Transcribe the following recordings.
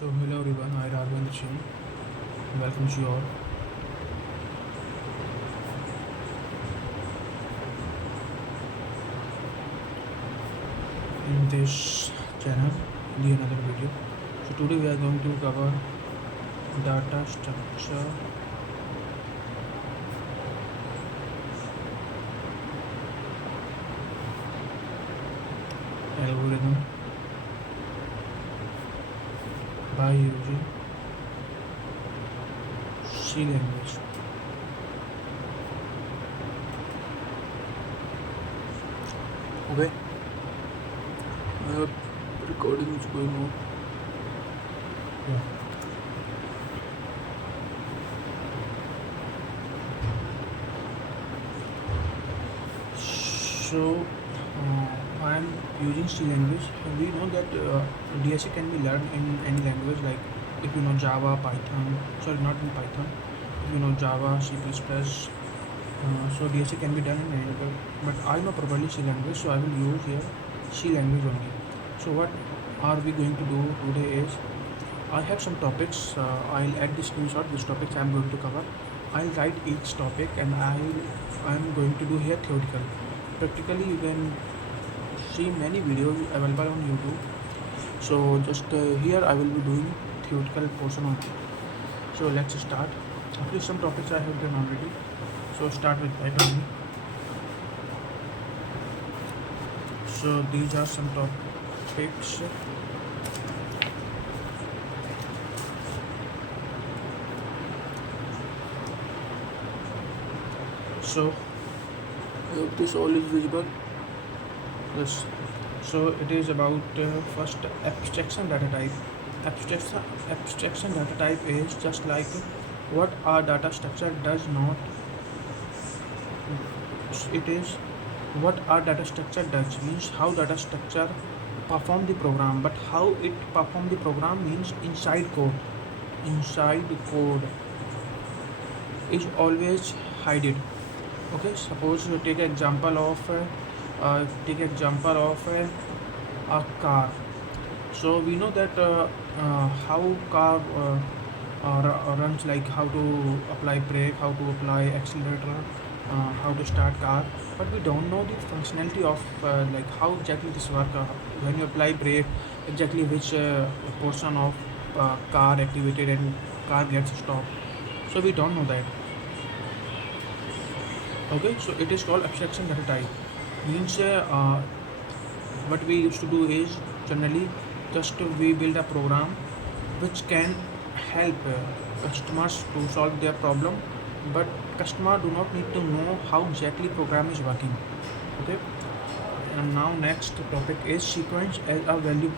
So hello everyone, I Raghvendra Singh. Welcome you all. In this channel, in the another video. So today we are going to cover data structure, algorithm by using C language. Okay, I hope recording is going on. Yeah. So I am using C language. We know that DSA can be learned in any language, like if you know Java, Python. Sorry, not in Python. If you know Java, C++. So DSA can be done in any language, but I know properly C language, so I will use here C language only. So what are we going to do today is I have some topics. I'll add the screenshot which topics I'm going to cover. I'll write each topic and I'm going to do here theoretical. Practically you can see many videos available on YouTube. So just here I will be doing theoretical portion only. So let's start. Actually some topics I have done already. So start with Python. So these are some topics. So I hope this all is visible. Yes. So it is about first abstraction data type. Abstraction data type is just like what our data structure does not. It is what our data structure does, means how data structure perform the program, but how it perform the program means inside code. Inside code is always hidden. Okay, suppose you take example of a car. So we know that how car runs, like how to apply brake, how to apply accelerator, how to start car, but we don't know the functionality of like how exactly this work. When you apply brake, exactly which portion of car activated and car gets stopped. So we don't know that. Okay, so it is called abstraction data type. Means what we used to do is generally just we build a program which can help customers to solve their problem, but customer do not need to know how exactly program is working. Okay, and now next topic is sequence as a value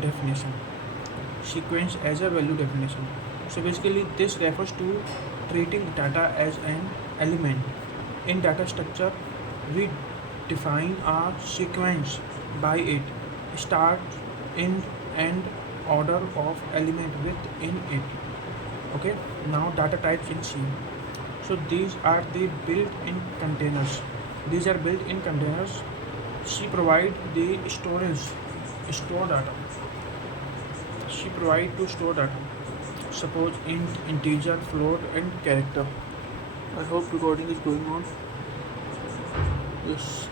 definition. Sequence as a value definition. So basically this refers to treating data as an element in data structure. We define a sequence by it start, end, and order of element within it. Okay, now data types in C. So these are the built-in containers. These are built-in containers. C provide the storage, store data. C provide to store data. Suppose int, integer, float, and character. I hope recording is going on. Yes.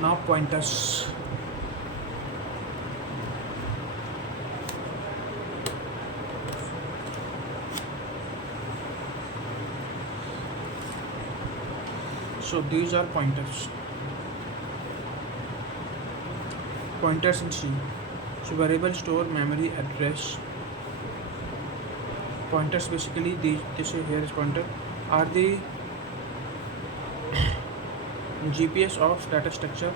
Now pointers. So these are pointers. Pointers in C. So variable store memory address. Pointers basically this here is pointer are the GPS of data structure.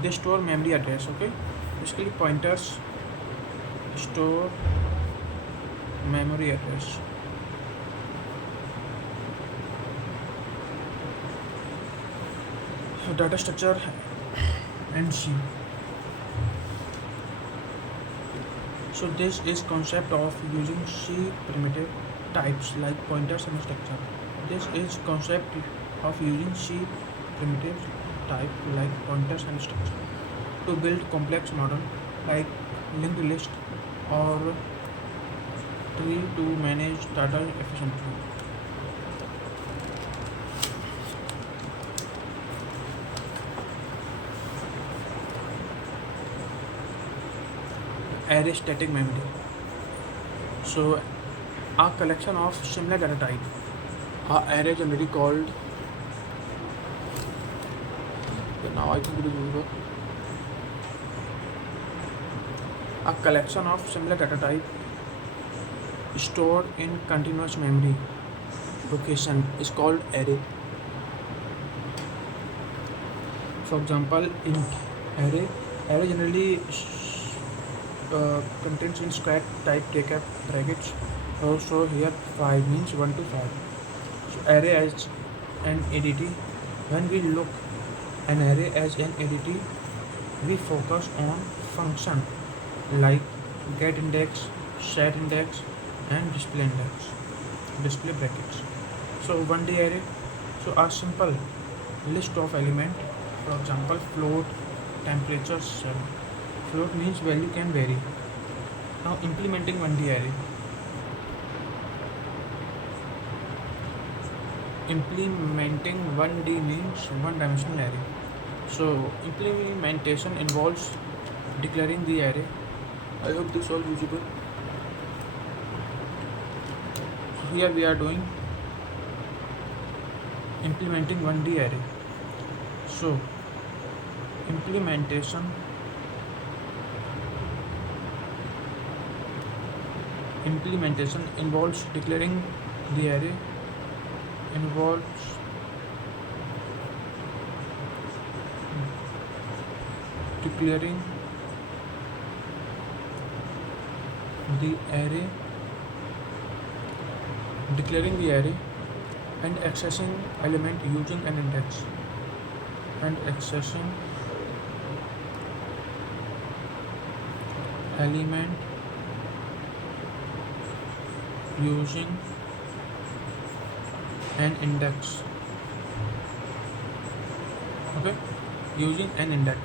They store memory address. Okay, basically pointers store memory address. So data structure and C. So this is concept of using C primitive types like pointers and structure. This is concept of using C primitive type like pointers and structure to build complex model like linked list or tree to manage data efficiently. Array static memory. So a collection of similar data type. A array generally called. Okay, now I think it is over. A collection of similar data type stored in continuous memory location is called array. For example, int array generally contains in square type take up brackets. Also here 5 means 1 to 5. So array as an ADT. When we look an array as an ADT, we focus on function like get index, set index, and display index, display brackets. So 1D array. So a simple list of element. For example, float, temperature, 7. Float means value can vary. Now implementing 1D array. Implementing 1D means one-dimensional array. So implementation involves declaring the array. I hope this all visible. Here we are doing implementing 1D array. So implementation involves declaring the array, involves declaring the array and accessing element using an index and accessing element using an index. Okay, using an index.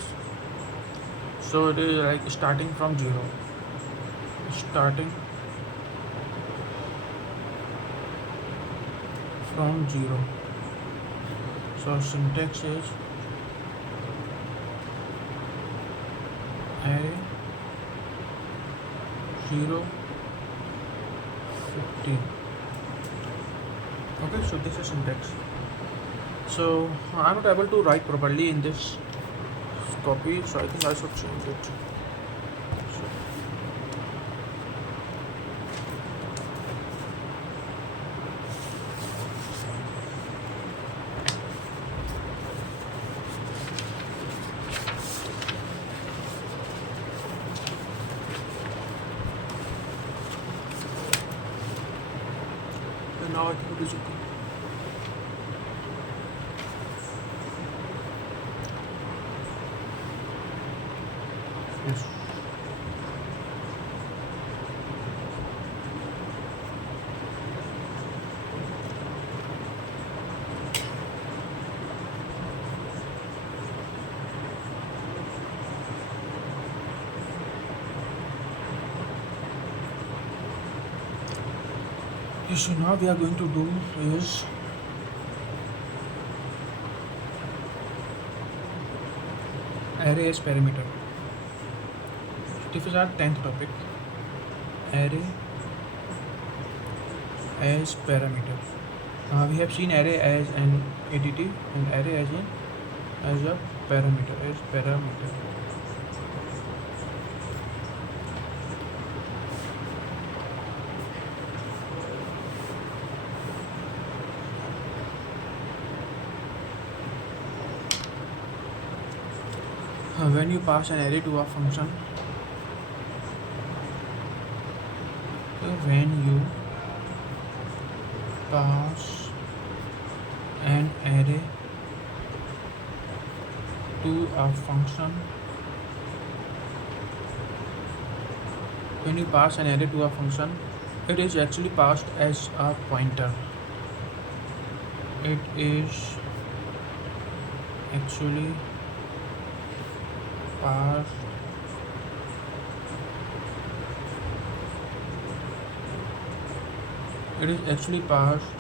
So it is like starting from 0. Starting from 0. So syntax is array 0 15. Okay, so this is syntax. So I'm not able to write properly in this copy, so I think I should change it. So now I think it is okay. Yes. So now we are going to do is array as parameter. This is our 10th topic, array as parameter. We have seen array as an ADT and array as a parameter. When you pass an array to a function, when you pass an array to a function, it is actually passed as a pointer. It is actually passed it is actually passed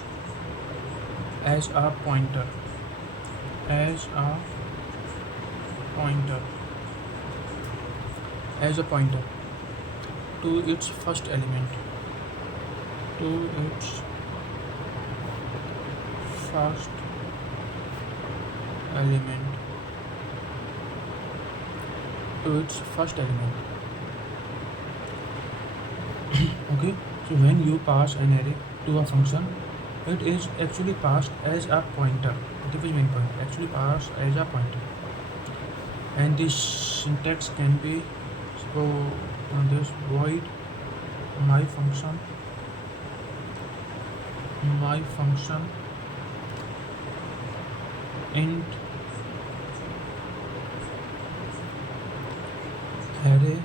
as a pointer as a pointer as a pointer to its first element to its first element to its first element. Okay, so when you pass an array to a function, it is actually passed as a pointer. That is main point, actually passed as a pointer. And the syntax can be so on this void my function int array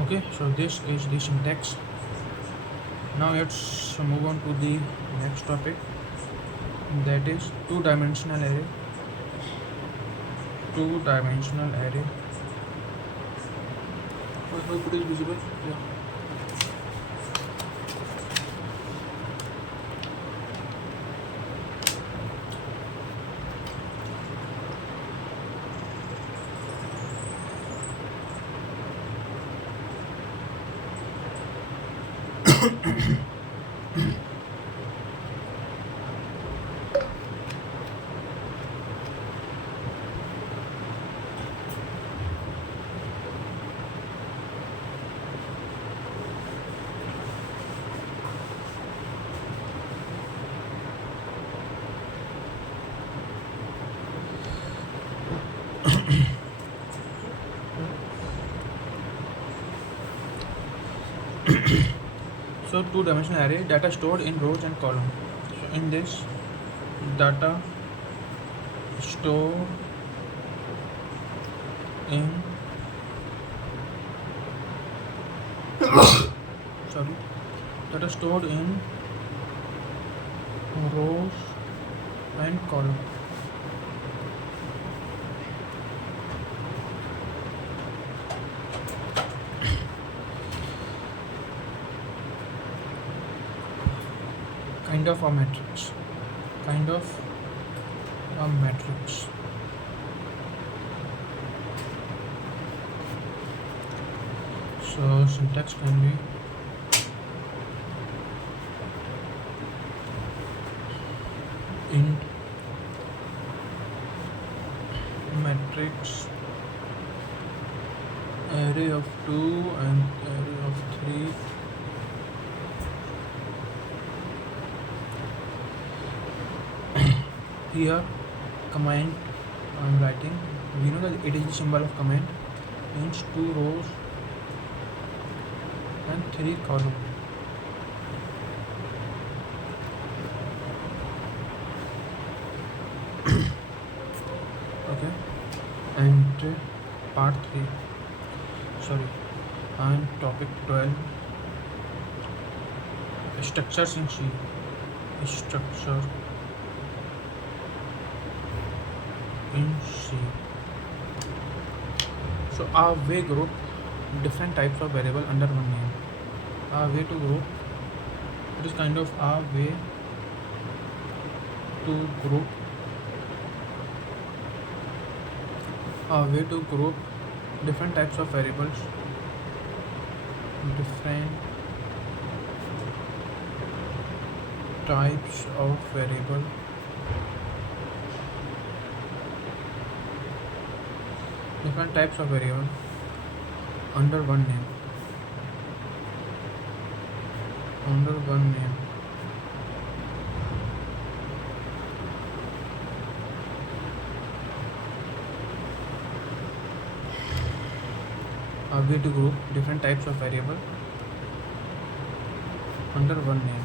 okay, so this is the syntax. Now let's move on to the next topic, that is two-dimensional array. I hope it is visible. Yeah. So two-dimensional array, data stored in rows and columns. So in this data stored in sorry data stored in rows and columns. Kind of a matrix. So syntax can be int matrix array of 2 and array of 3 here command I am writing, we know that it is the symbol of command, means 2 rows and 3 columns. Okay, and part 3 and topic 12, structures in C. Structure in C. So our way group different types of variable under one name. Our way to group, it is kind of our way to group different types of variables, different types of variable under one name. A way to group different types of variable under one name.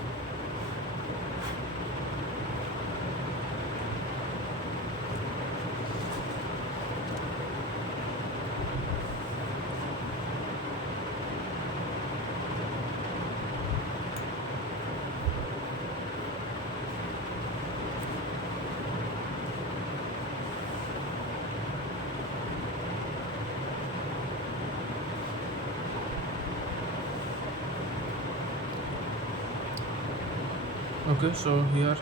Okay, so here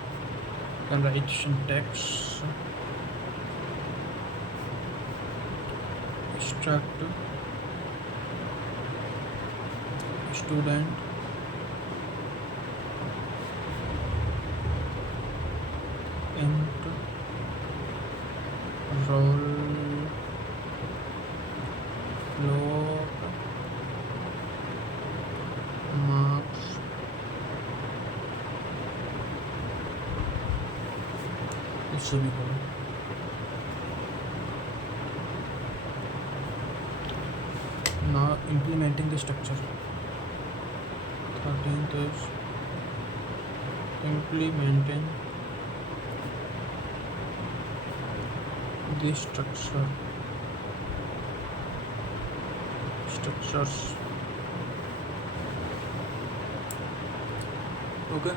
can write syntax struct student int roll float marks semicolon. Now implementing the structure. 13th is implementing the structures. Okay,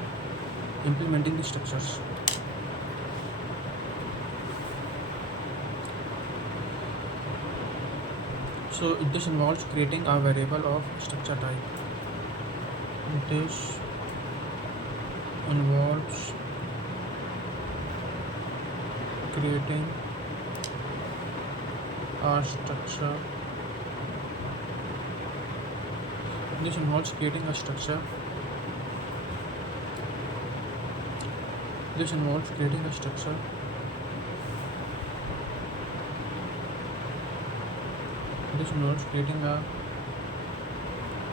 implementing the structures. So this involves creating a variable of structure type. This involves creating a structure. This involves creating a structure. This involves creating a structure. This involves creating a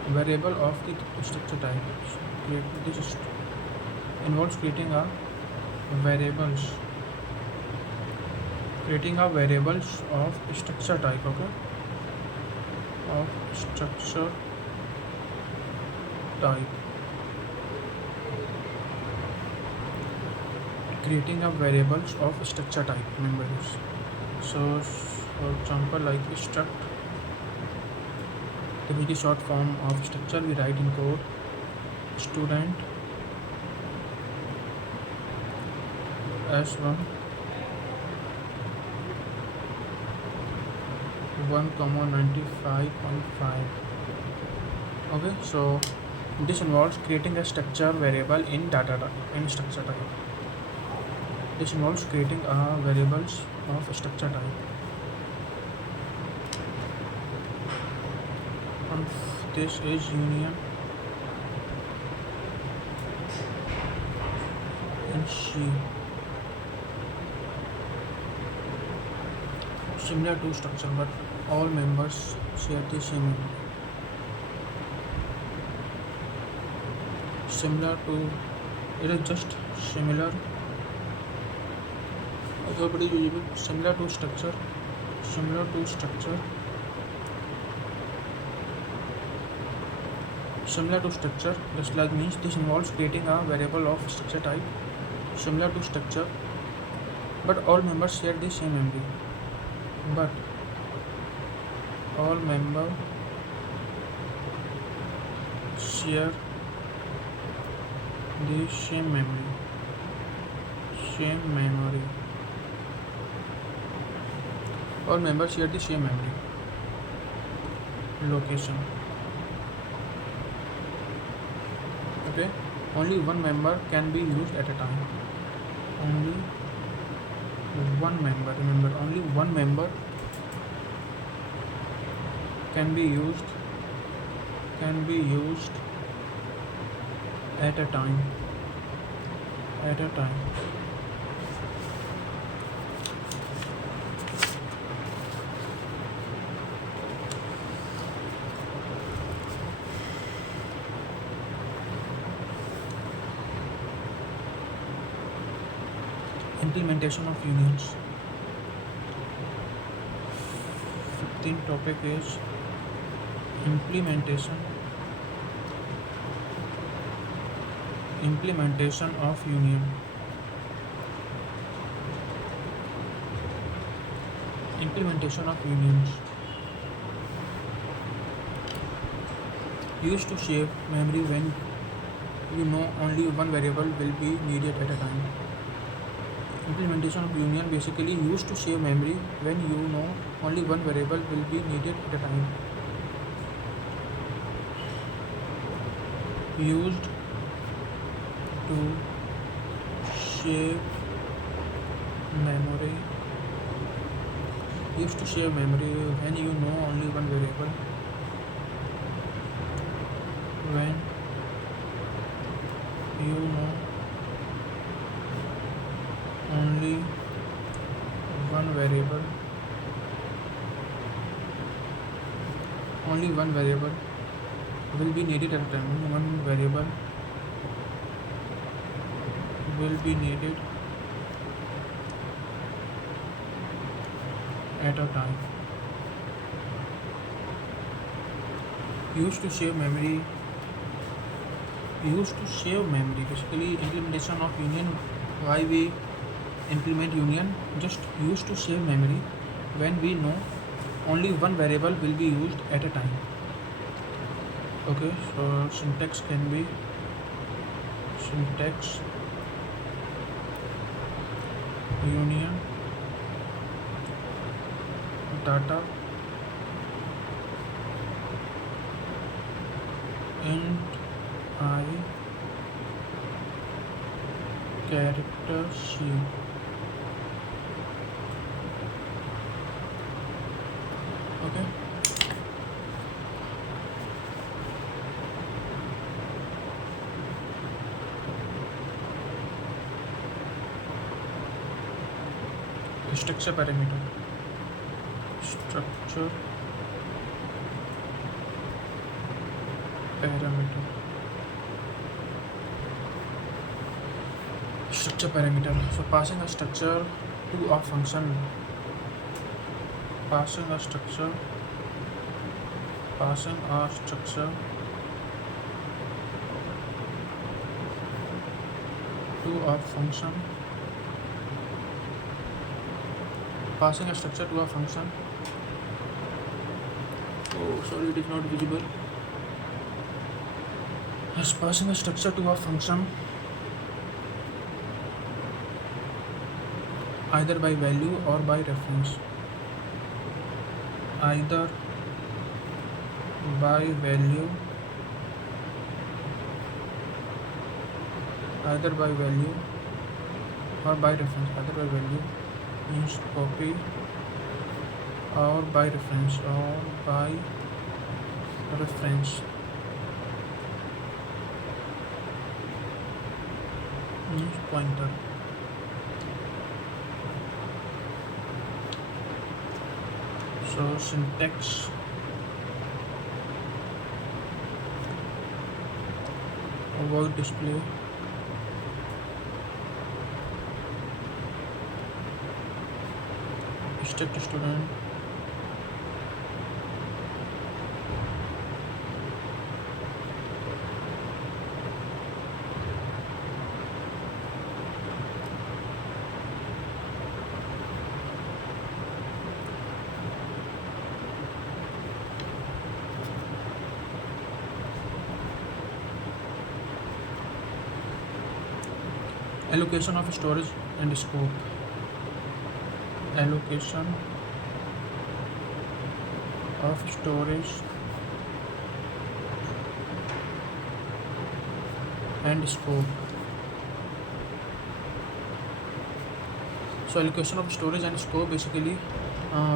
variable of the structure type. This involves creating a variables of structure type. Okay, of structure type. Creating a variables of structure type. Remember this. So for example, like struct, the very short form of structure we write in code, student s1 1,95.5. Okay, so this involves creating a structure variable in data type, in structure type. This involves creating a variables of structure type. And this is union and C. Similar to structure, but all members share the same memory. Similar to, it is just similar. Similar to structure. Similar to structure. Similar to structure, just like means this involves creating a variable of structure type similar to structure, but all members share the same memory. But all members share the same memory. All members share the same memory location. Okay, only one member can be used at a time. Only one member. Remember, only one member can be used at a time. Implementation of unions. 15th topic is implementation of union. Implementation of unions used to save memory when you know only one variable will be needed at a time. Implementation of union basically used to save memory when you know only one variable will be needed at a time. Used to share memory used to share memory when you know only one variable, when you know only one variable, only one variable will be needed at a time. Only one variable will be needed at a time. Used to save memory. Basically, implementation of union. Why we implement union? Just used to save memory when we know only one variable will be used at a time. Okay, so syntax can be syntax union data int I character C. Okay. Structure parameter. Structure parameter. Structure parameter. So passing a structure to a function. Passing a structure to a function. Passing a structure to a function. Oh, sorry, it is not visible. As passing a structure to a function either by value or by reference. Either by value or by reference. Either by value means copy, or by reference means pointer. So syntax void display strict student allocation of storage and scope. Allocation of storage and scope. So allocation of storage and scope, basically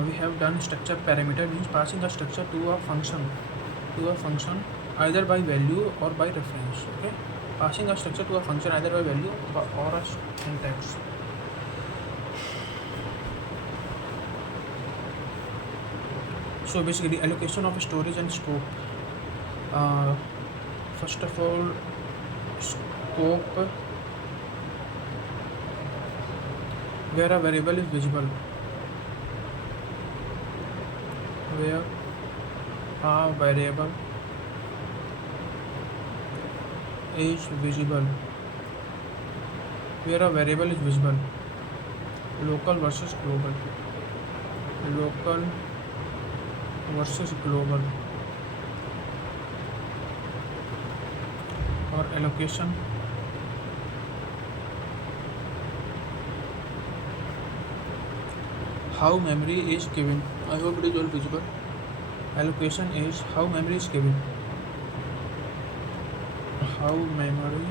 we have done structure parameter means passing a structure to a function either by value or by reference. Okay, passing a structure to a function either by value or a syntax. So basically allocation of storage and scope. First of all, scope where a variable is visible. Where a variable is visible. Where a variable is visible. Local versus global. Local versus global. Or allocation how memory is given. I hope it is all visible. Allocation is how memory is given. How memory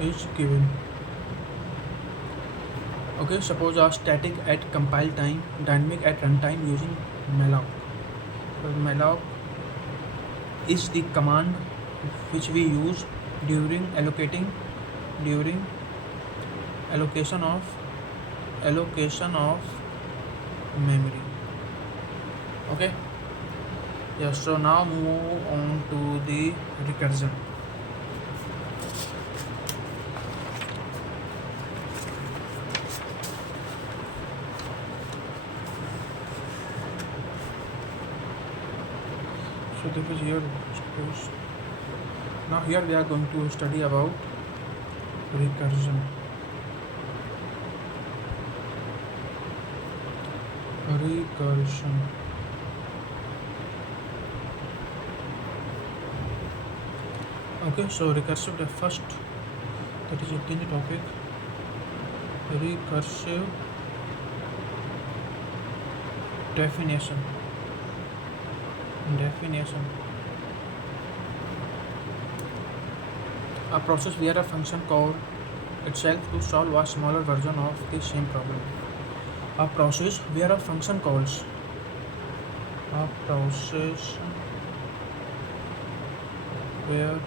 is given. Okay, suppose a static at compile time, dynamic at runtime using malloc. So malloc is the command which we use during during allocation of memory. Okay. Yeah, so now move on to the recursion. So this is here. Now here we are going to study about recursion. Recursion. Okay, so recursive, the first, that is it in the topic. Recursive definition. A process where a function call itself to solve a smaller version of the same problem. A process where a function calls where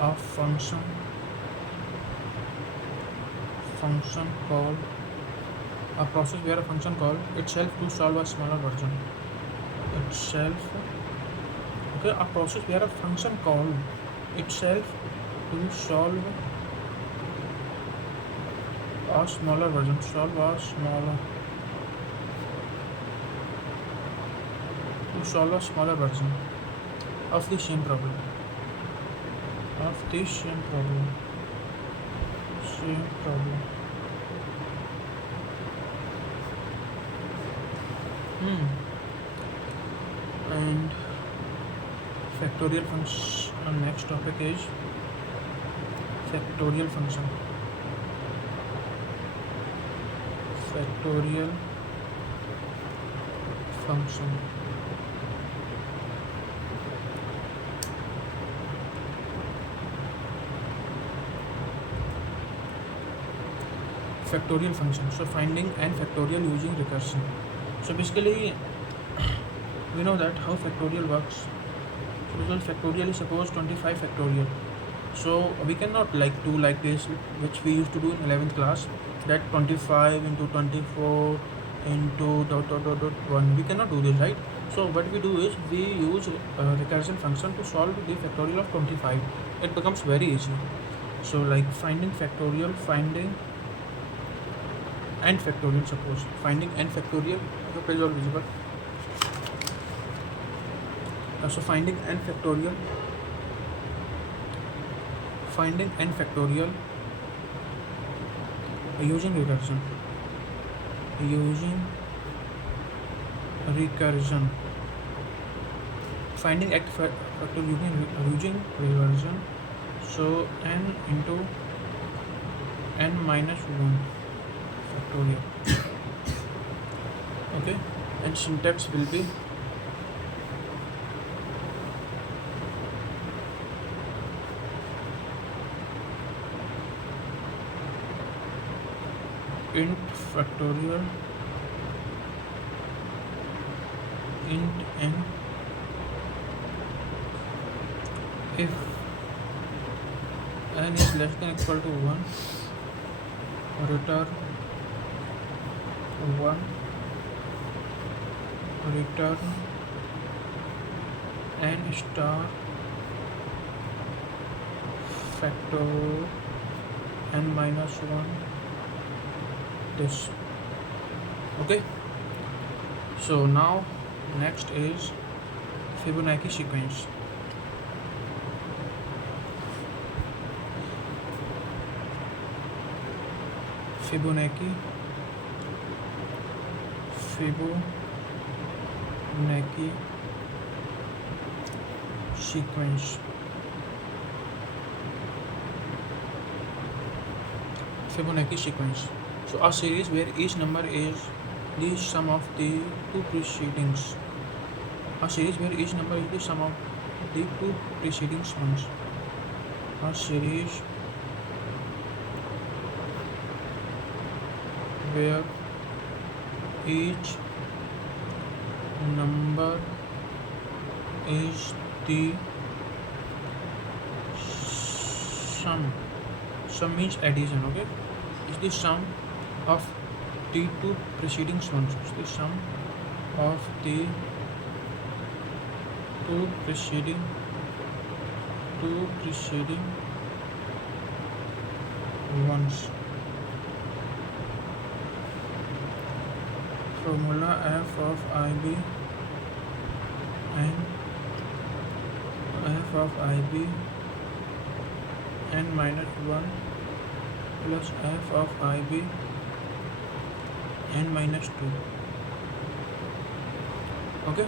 a function call a process where a function call itself to solve a smaller version okay, a process where a function call itself to solve a smaller version of the same problem and factorial function. Next topic is factorial function. Factorial function. So finding n factorial using recursion. So basically we know that how factorial works. So result factorial is suppose 25 factorial. So we cannot do like this, which we used to do in 11th class, that 25 into 24 into dot 1. We cannot do this, right? So what we do is we use recursion function to solve the factorial of 25. It becomes very easy. So like finding n factorial, suppose finding n factorial, the page all visible. So finding n factorial using recursion. Finding x factorial using recursion. So n into n minus 1 factorial. Okay, and syntax will be int factorial int n if n is less than equal to 1, return 1, return n star factor n minus 1, this. Okay, so now next is Fibonacci sequence. Fibonacci sequence. Fibonacci sequence. So a series where each number is the sum of the two precedings. A series where each number is the sum of the two preceding ones. A series where each number is the sum means addition, okay, is the sum of the two preceding ones. It's the sum of the two preceding ones. Formula f of ib and f of ib n minus 1 plus f of ib n minus 2. Okay,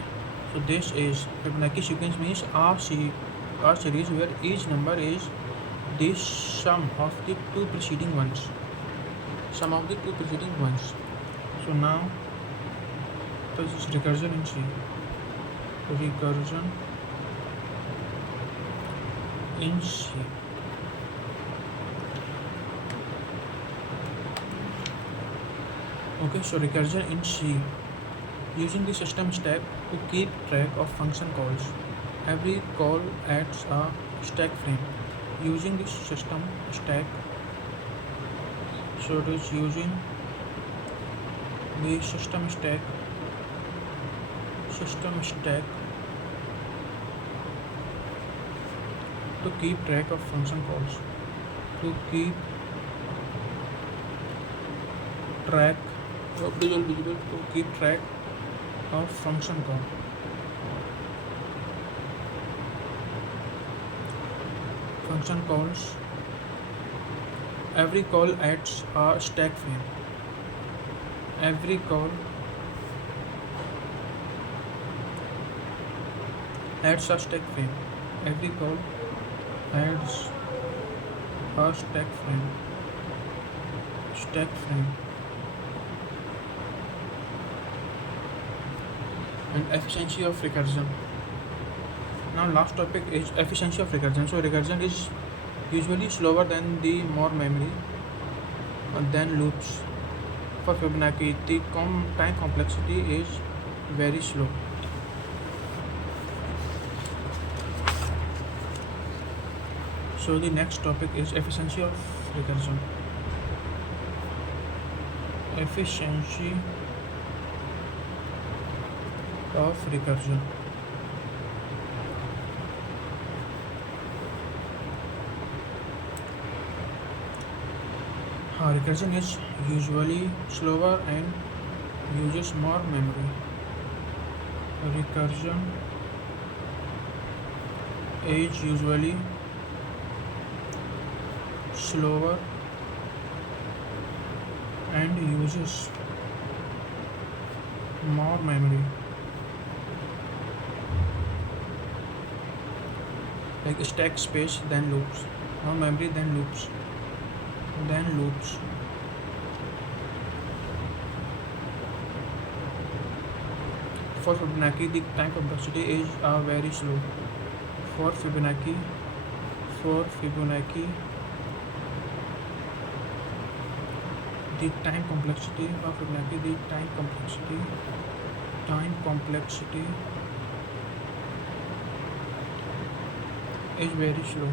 so this is Fibonacci sequence means a series where each number is the sum of the two preceding ones. So now this is recursion in C. Okay, so recursion in C. Using the system stack to keep track of function calls. Every call adds a stack frame. Using the system stack, so it is using the system stack to keep track of function calls. To keep track of function call. Function calls. Every call adds a stack frame. Every call adds a stack frame. Every call adds a stack frame. And efficiency of recursion. Now last topic is efficiency of recursion. So recursion is usually slower than the more memory than loops. For Fibonacci, the time complexity is very slow. So the next topic is efficiency of recursion. Efficiency of recursion. Recursion is usually slower and uses more memory. Recursion is usually slower and uses more memory. Like stack space then loops, more memory then loops. For Fibonacci, the time complexity is very slow. For Fibonacci, the time complexity is very slow.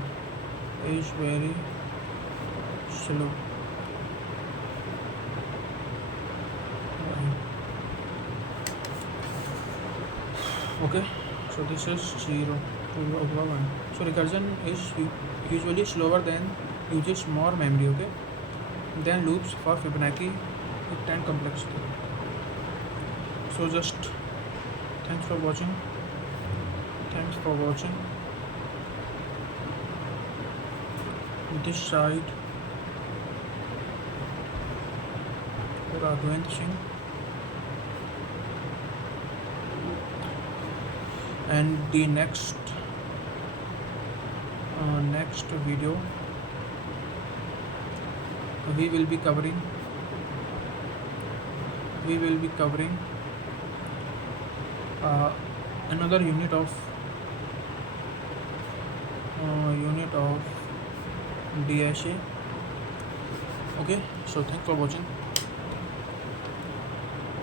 Okay, so this is 0 to 1. So recursion is usually slower than uses more memory, okay, than loops. For Fibonacci, with time complexity. So just thanks for watching. This side Raghvendra Singh, and the next video we will be covering another unit of DSA. Okay, so thanks for watching.